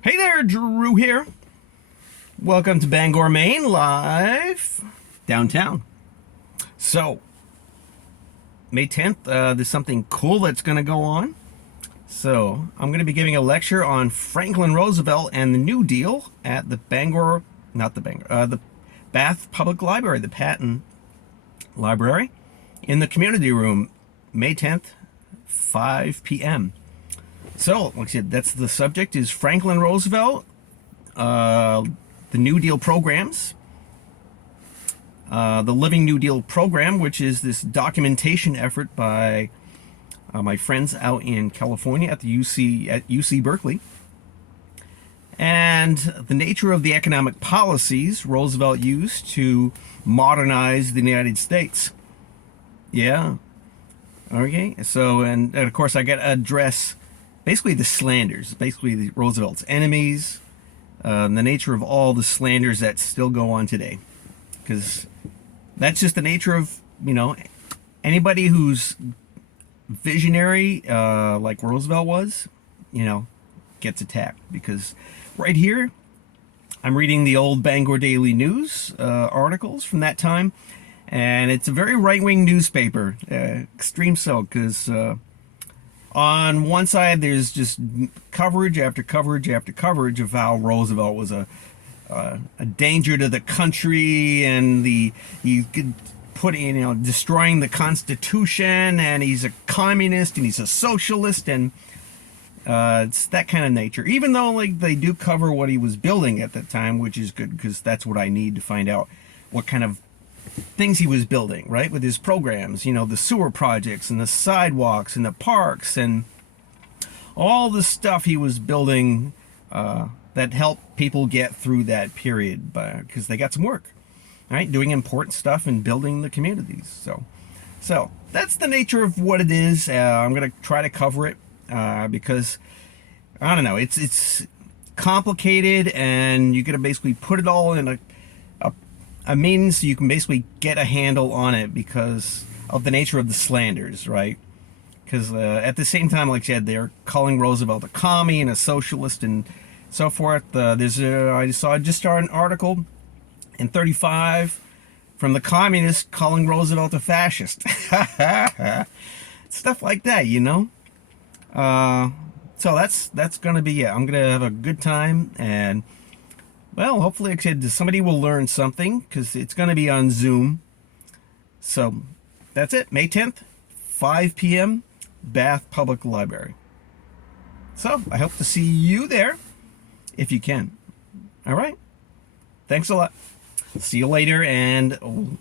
Hey there, Drew here. Welcome to Bangor, Maine, live downtown. So, May 10th, there's something cool that's going to go on. So, I'm going to be giving a lecture on Franklin Roosevelt and the New Deal at the the Bath Public Library, the Patton Library, in the community room, May 10th, 5 p.m. So, like I said, that's the subject is Franklin Roosevelt, the New Deal programs, the Living New Deal program, which is this documentation effort by my friends out in California at UC Berkeley, and the nature of the economic policies Roosevelt used to modernize the United States. Yeah. Okay. So, and of course, I got to address basically the slanders, basically Roosevelt's enemies, the nature of all the slanders that still go on today. Because that's just the nature of, anybody who's visionary, like Roosevelt was, gets attacked. Because right here, I'm reading the old Bangor Daily News articles from that time, and it's a very right-wing newspaper, extreme so, because on one side, there's just coverage after coverage after coverage of how Roosevelt was a danger to the country, and he could put in, destroying the Constitution, and he's a communist, and he's a socialist, and it's that kind of nature. Even though, like, they do cover what he was building at that time, which is good, because that's what I need to find out what kind of things he was building, right, with his programs, the sewer projects and the sidewalks and the parks and all the stuff he was building that helped people get through that period, because they got some work, right, doing important stuff and building the communities. So that's the nature of what it is. I'm going to try to cover it because, I don't know, it's complicated, and you got to basically put it all in a means so you can basically get a handle on it because of the nature of the slanders, right? Because at the same time, like I said, they're calling Roosevelt a commie and a socialist and so forth. I just saw an article in 35 from the communists calling Roosevelt a fascist. Stuff like that, So that's gonna be it. I'm gonna have a good time, and well, hopefully, like I said, somebody will learn something, because it's going to be on Zoom. So, that's it. May 10th, 5 p.m., Bath Public Library. So, I hope to see you there, if you can. All right. Thanks a lot. See you later, and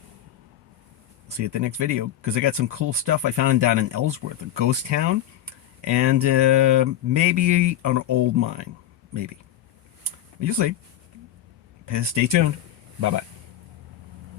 see you at the next video, because I got some cool stuff I found down in Ellsworth, a ghost town, and maybe an old mine. Maybe. You'll see. Stay tuned. Bye-bye.